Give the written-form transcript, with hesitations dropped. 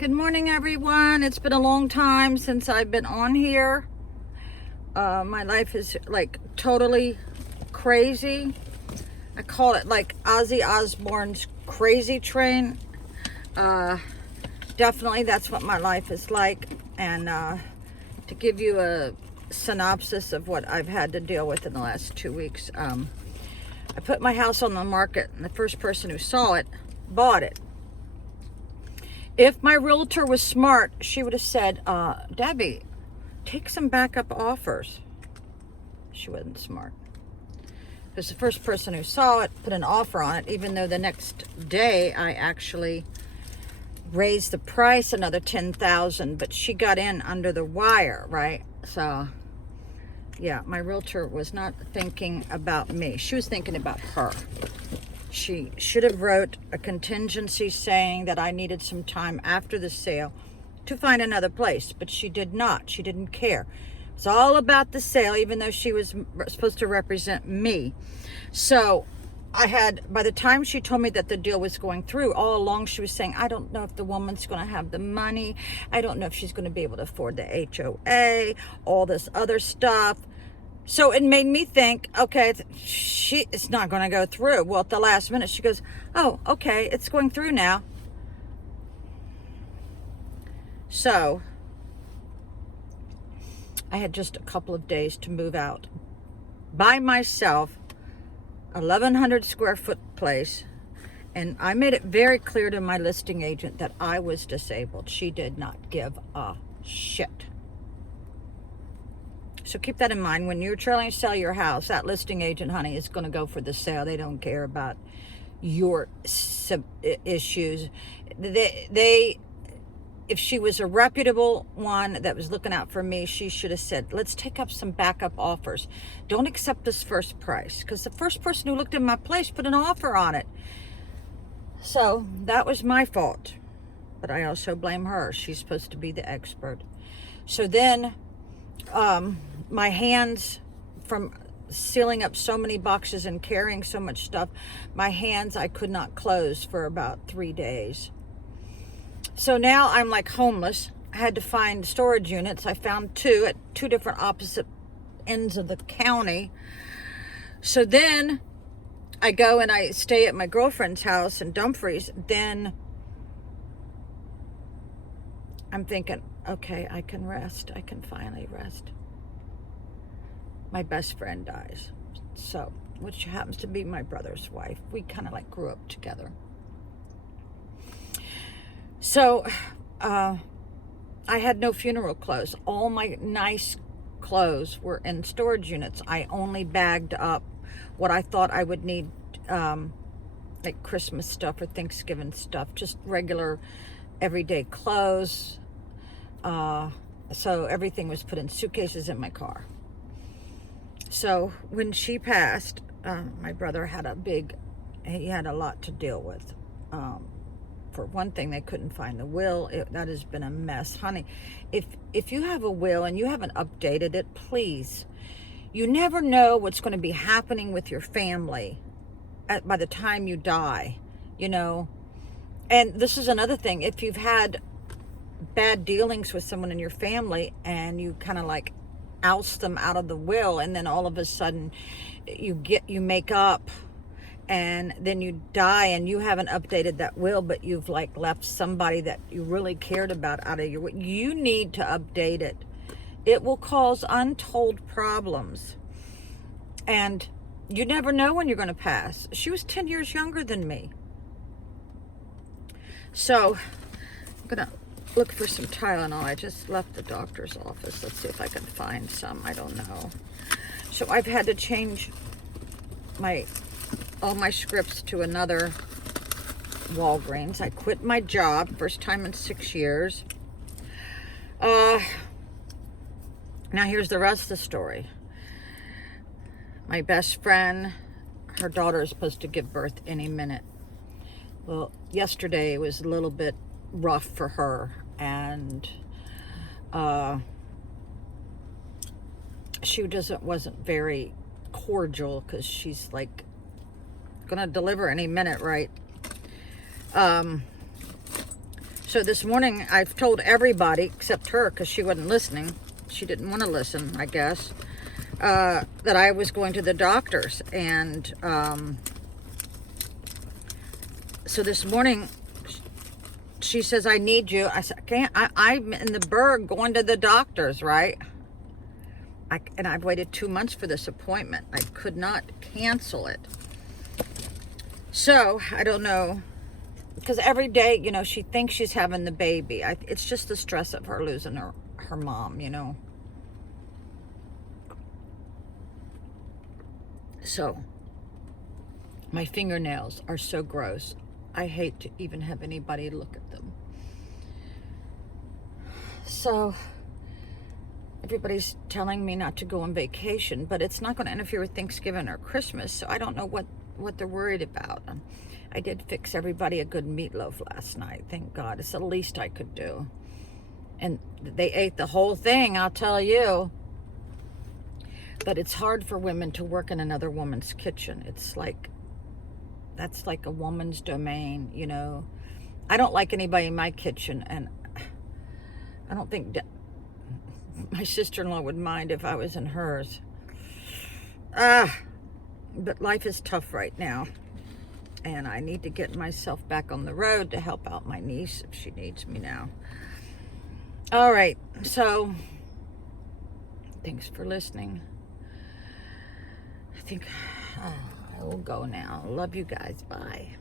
Good morning, everyone. It's been a long time since I've been on here. My life is like totally crazy. I call it like Ozzy Osbourne's crazy train. Definitely that's what my life is like. And to give you a synopsis of what I've had to deal with in the last 2 weeks, I put my house on the market, and the first person who saw it bought it. If my realtor was smart, she would have said, Debbie, take some backup offers. She wasn't smart. Because the first person who saw it put an offer on it, even though the next day I actually raised the price another $10,000, but she got in under the wire, right? So, yeah, my realtor was not thinking about me. She was thinking about her. She should have wrote a contingency saying that I needed some time after the sale to find another place, but she did not. She didn't care. It's all about the sale, even though she was supposed to represent me. So I had, by the time she told me that the deal was going through, all along she was saying, I don't know if the woman's going to have the money. I don't know if she's going to be able to afford the HOA, all this other stuff. So it made me think, okay, it's not going to go through. Well, at the last minute, she goes, oh, okay, it's going through now. So I had just a couple of days to move out by myself, 1,100 square foot place. And I made it very clear to my listing agent that I was disabled. She did not give a shit. So keep that in mind. When you're trying to sell your house, that listing agent, honey, is going to go for the sale. They don't care about your issues. If she was a reputable one that was looking out for me, she should have said, let's take up some backup offers. Don't accept this first price. Because the first person who looked at my place put an offer on it. So that was my fault. But I also blame her. She's supposed to be the expert. So then my hands, from sealing up so many boxes and carrying so much stuff, my hands I could not close for about 3 days. So now I'm like homeless. I had to find storage units. I found two at two different opposite ends of the county. So then I go and I stay at my girlfriend's house in Dumfries. Then I'm thinking, okay, I can rest. I can finally rest. My best friend dies. So, which happens to be my brother's wife. We kind of like grew up together. So, I had no funeral clothes. All my nice clothes were in storage units. I only bagged up what I thought I would need, like Christmas stuff or Thanksgiving stuff, just regular everyday clothes. So everything was put in suitcases in my car. So when she passed, my brother had he had a lot to deal with. For one thing, they couldn't find the will. That has been a mess. Honey, if you have a will and you haven't updated it, please. You never know what's going to be happening with your family by the time you die, you know. And this is another thing. If you've had bad dealings with someone in your family and you kind of like oust them out of the will, and then all of a sudden you make up, and then you die and you haven't updated that will, but you've like left somebody that you really cared about out of your will, you need to update it. It will cause untold problems, and you never know when you're going to pass. She was 10 years younger than me. So I'm gonna look for some Tylenol. I just left the doctor's office. Let's see if I can find some. I don't know. So I've had to change all my scripts to another Walgreens. I quit my job, first time in 6 years. Now here's the rest of the story. My best friend, her daughter is supposed to give birth any minute. Well, yesterday was a little bit rough for her, and she wasn't very cordial, because she's like gonna deliver any minute, right? So this morning, I've told everybody except her, because she wasn't listening. She didn't want to listen, I guess, that I was going to the doctor's. And so this morning, she says, I need you. I said, can't. I'm in the Berg going to the doctor's, right? And I've waited 2 months for this appointment. I could not cancel it. So, I don't know. Because every day, you know, she thinks she's having the baby. It's just the stress of her losing her mom, you know. So, my fingernails are so gross. I hate to even have anybody look at them. So, everybody's telling me not to go on vacation, but it's not going to interfere with Thanksgiving or Christmas, so I don't know what they're worried about. I did fix everybody a good meatloaf last night, thank God. It's the least I could do. And they ate the whole thing, I'll tell you. But it's hard for women to work in another woman's kitchen. It's like, that's like a woman's domain, you know. I don't like anybody in my kitchen, and I don't think my sister-in-law would mind if I was in hers. But life is tough right now. And I need to get myself back on the road to help out my niece if she needs me now. All right, so thanks for listening. I think I will go now. Love you guys. Bye.